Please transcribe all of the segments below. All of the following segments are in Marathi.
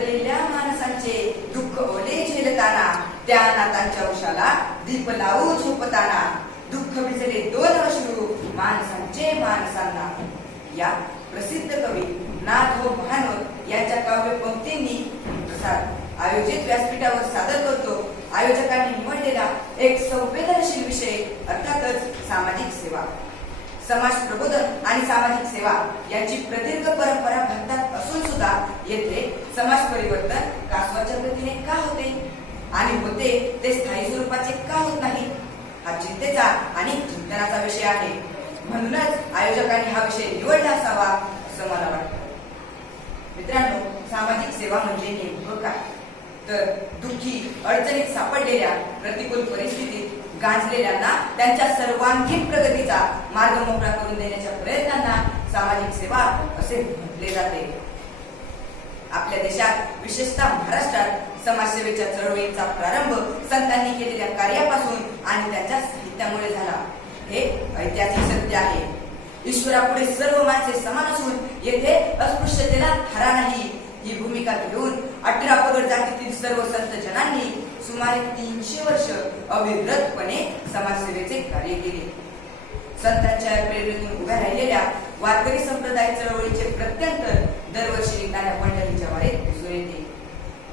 दडलेल्या माणसांचे दुःख ओले झेलताना त्या नातांच्या उशाला दीप लावू झोपताना दुःख भिजले दोन अश्रू माणसांचे माणसांना. या प्रसिद्ध कवी नाथ हो भानोत यांच्या काव्य पंक्तींनी आयोजित व्यासपीठावर सादर करतो. आयोजकांनी निवडलेला एक संवेदनशील विषय अर्थातच सामाजिक सेवा. समाज प्रबोधन आणि सामाजिक सेवा यांची प्रदीर्घ परंपरा भारतात असून सुद्धा येथे समाज परिवर्तन कासवाच्या गतीने का होते? आणि होते ते स्थायी स्वरूपाचे का होत नाही? हा चिंतेचा आणि चिंतनाचा विषय आहे. म्हणूनच आयोजकांनी हा विषय निवडला असावा असं मला वाटतं. मित्रांनो सामाजिक सेवा म्हणजे नेमकं काय? तर दुःखी अडचणीत सापडलेल्या प्रतिकूल परिस्थितीत गांजलेल्यांना त्यांच्या सर्वांगीण प्रगतीचा मार्ग मोकळा करून देण्याच्या प्रयत्नांना सामाजिक सेवा असे म्हटले जाते. आपल्या देशात विशेषतः महाराष्ट्रात समाजसेवेच्या चळवळीचा प्रारंभ संतांनी केलेल्या कार्यापासून आणि त्यांच्या साहित्यामुळे झाला. हे ऐतिहासिक सत्य आहे. ईश्वरापुढे सर्व माणसे समान असून येथे अस्पृश्यतेला थारा नाही. ही भूमिका घेऊन अठरा पगड जातीतील सर्व संत जनांनी सुमारे तीनशे वर्ष अविरतपणे समाजसेवेचे कार्य केले. संतांच्या प्रेरणेतून उभ्या राहिलेल्या वारकरी संप्रदाय चळवळीचे प्रत्यंतर दरवर्षी निघणाऱ्या पंढरीच्या वारीत दिसून येते.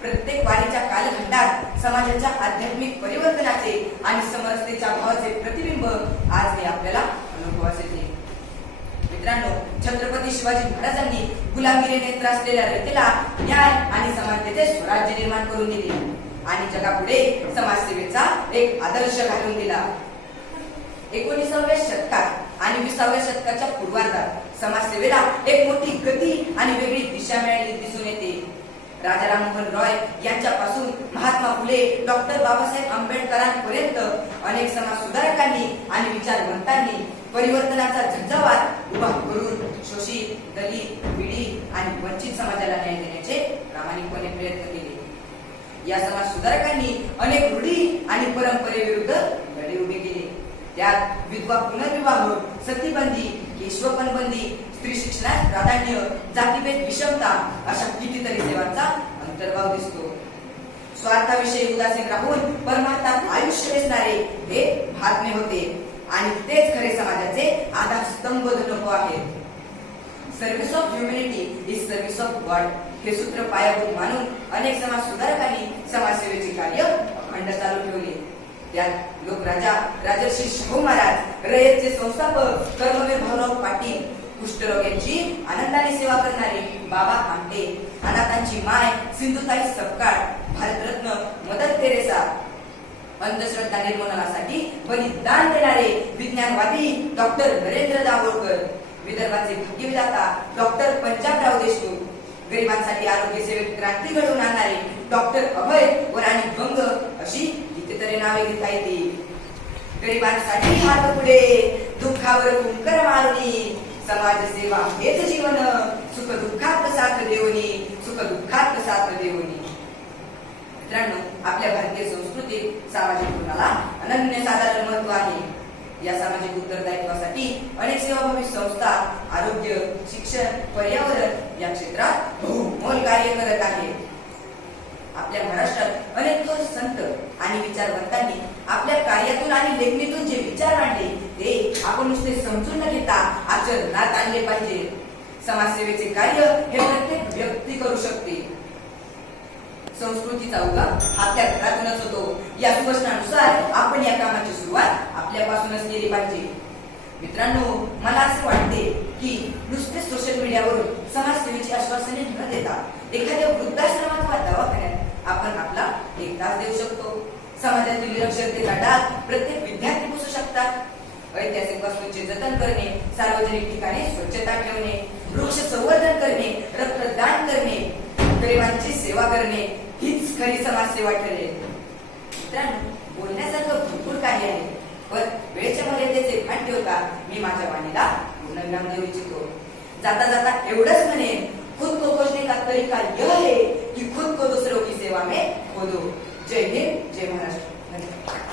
प्रत्येक वारीच्या कालखंडात समाजाच्या आध्यात्मिक परिवर्तनाचे आणि समरसतेच्या भावाचे प्रतिबिंब आज हे आपल्याला अनुभवास येते. मित्रांनो छत्रपती शिवाजी महाराजांनी गुलामगिरीने त्रासलेल्या रयतेला न्याय आणि समानतेचे स्वराज्य निर्माण करून दिले. आणि जगापुढे समाजसेवेचा एक आदर्श घालून दिला. एकोणीसाव्या शतकात आणि विसाव्या शतकाच्या पूर्वार्धात समाजसेवेला एक मोठी गती आणि वेगळी दिशा मिळालेली दिसून येते. राजा राममोहन रॉय यांच्यापासून महात्मा फुले डॉक्टर बाबासाहेब आंबेडकरांपर्यंत अनेक समाज सुधारकांनी आणि विचारवंतांनी परिवर्तनाचा झंझावात उभा करून शोषित दलित पिढी आणि वंचित समाजाला न्याय देण्याचे प्रामाणिकपणे प्रयत्न केले. या समाज सुधारकांनी अनेक रूढी आणि परंपरेविरुद्ध लढे उभे केले. त्यात विधवा पुनर्विवाह सतीबंदी केशवपणबंदी स्त्री शिक्षणात प्राधान्य जातीभेद विषमता अशा कितीतरी सेवांचा अंतर्भाव दिसतो. स्वार्थाविषयी उदासीन राहून परमार्थात आयुष्य वेचणारे हे महात्मे होते. आणि तेच खरे समाजाचे आधारस्तंभ नको आहेत. Service of humanity is service of God हे सूत्र पायाभूत मानून अनेक समाज सुधारकांनी समाजसेवेचे कार्य अखंड चालू ठेवले. त्यात लोकराजा राजर्षी शाहू महाराज रयतचे संस्थापक कर्मवीर भाऊराव पाटील कुष्ठरोग यांची आनंदाने सेवा करणारे बाबा आमटे अनाथांची माय सिंधुताई सपकाळ भारतरत्न मदर तेरेसा अंधश्रद्धा निर्मूलनासाठी बलिदान देणारे विज्ञानवादी डॉक्टर नरेंद्र दाभोळकर पंजाबराव देशमुख गरिबांसाठी आरोग्य सेवेत क्रांती घडवून आणणारे डॉक्टर अभय व राणी भंग अशी कितीतरी नावे घेता येतील. गरिबांसाठी हात पुढे दुःखावर कुंकर मारणी समाज सेवा हेच जीवन सुख दुःखात साथ देवनी सुख दुःखात साथ देऊनी. मित्रांनो आपल्या भारतीय संस्कृतीत सामाजिक गुणाला अनन्य साधारण महत्त्व आहे. या सामाजिक उत्तरदायी करण्यासाठी अनेक सेवाभावी संस्था आरोग्य शिक्षण पर्यावरण या क्षेत्रात बहुमोल कार्य करत आहे आपल्या महाराष्ट्रात अनेक संत आणि विचारवंतांनी आपल्या कार्यातून आणि लेखणीतून जे विचार आणले ते आपण नुसते समजून न घेता आचरणात आणले पाहिजे. समाजसेवेचे कार्य हे प्रत्येक व्यक्ती करू शकते. संस्कृतीचा उगम आपल्या घरातूनच होतो. या सुवचनानुसार आपण या कामाची सुरुवात आपल्यापासूनच केली पाहिजे. मित्रांनो मला असे वाटते की नुसते सोशल मीडियावरून समाजसेवेची आश्वासने न देता एखाद्या वृद्धाश्रमात वा दवाखान्यात आपण आपला एक तास देऊ शकतो. समाजातील निरक्षरतेचा डाग प्रत्येक विद्यार्थी पुसू शकतात. ऐतिहासिक वस्तूंचे जतन करणे सार्वजनिक ठिकाणी स्वच्छता ठेवणे वृक्ष संवर्धन करणे रक्तदान करणे गरिबांची सेवा करणे हीच खरी समाजसेवा ठरेल. मित्रांनो बोलण्यासारखं भरपूर काही आहे. पण वेळेच्या मर्यादेचे भान ठेवता मी माझ्या वाणीला पूर्णविराम देऊ इच्छितो. जाता जाता एवढंच म्हणेन खुद को खोजने का तरीका यह है कि खुद को दूसरों की सेवा में खोदो. जय हिंद जय महाराष्ट्र. धन्यवाद.